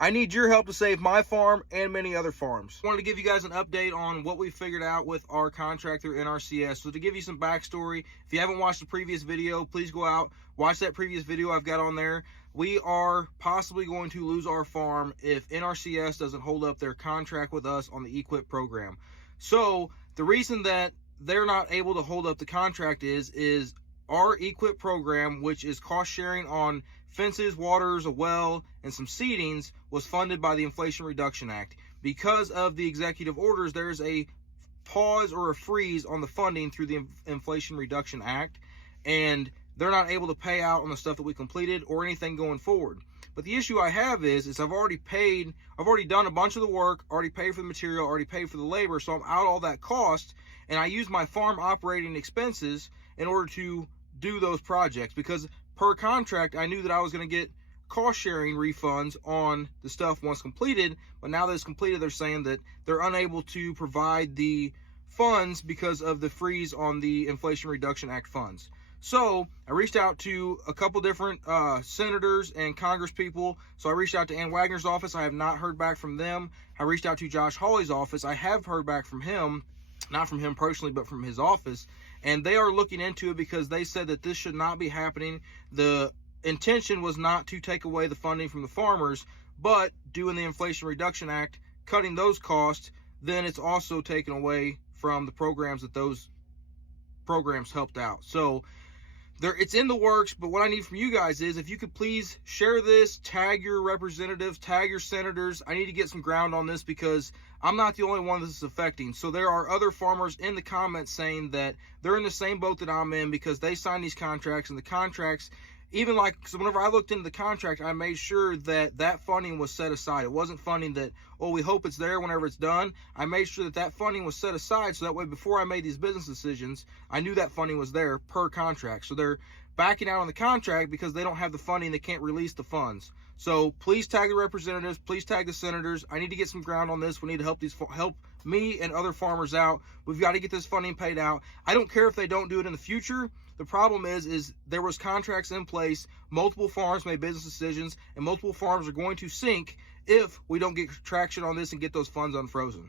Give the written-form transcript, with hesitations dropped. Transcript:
I need your help to save my farm and many other farms. I wanted to give you guys an update on what we figured out with our contract through NRCS. So to give you some backstory, if you haven't watched the previous video, please go out, watch that previous video I've got on there. We are possibly going to lose our farm if NRCS doesn't hold up their contract with us on the EQIP program. So the reason that they're not able to hold up the contract is our EQIP program, which is cost sharing on fences, waters, a well, and some seedings, was funded by the Inflation Reduction Act. Because of the executive orders, there's a pause or a freeze on the funding through the Inflation Reduction Act, and they're not able to pay out on the stuff that we completed or anything going forward. But the issue I have is I've already done a bunch of the work, already paid for the material, already paid for the labor, so I'm out all that cost, and I use my farm operating expenses in order to do those projects, because per contract I knew that I was going to get cost sharing refunds on the stuff once completed, but now that it's completed, they're saying that they're unable to provide the funds because of the freeze on the Inflation Reduction Act funds. So I reached out to a couple different senators and Congress people. So I reached out to Ann Wagner's office. I have not heard back from them. I reached out to Josh Hawley's office. I have heard back from him, not from him personally, but from his office. And they are looking into it because they said that this should not be happening. The intention was not to take away the funding from the farmers, but doing the Inflation Reduction Act, cutting those costs, then it's also taken away from the programs that those programs helped out. So it's in the works, but what I need from you guys is if you could please share this, tag your representatives, tag your senators. I need to get some ground on this because I'm not the only one this is affecting. So there are other farmers in the comments saying that they're in the same boat that I'm in because they signed these contracts, and the contracts, so whenever I looked into the contract, I made sure that that funding was set aside. It wasn't funding that, oh, we hope it's there whenever it's done. I made sure that that funding was set aside so that way before I made these business decisions, I knew that funding was there per contract. So they're backing out on the contract because they don't have the funding. They can't release the funds. So please tag the representatives. Please tag the senators. I need to get some ground on this. We need to help me and other farmers out. We've got to get this funding paid out. I don't care if they don't do it in the future. The problem is there was contracts in place, multiple farms made business decisions, and multiple farms are going to sink if we don't get traction on this and get those funds unfrozen.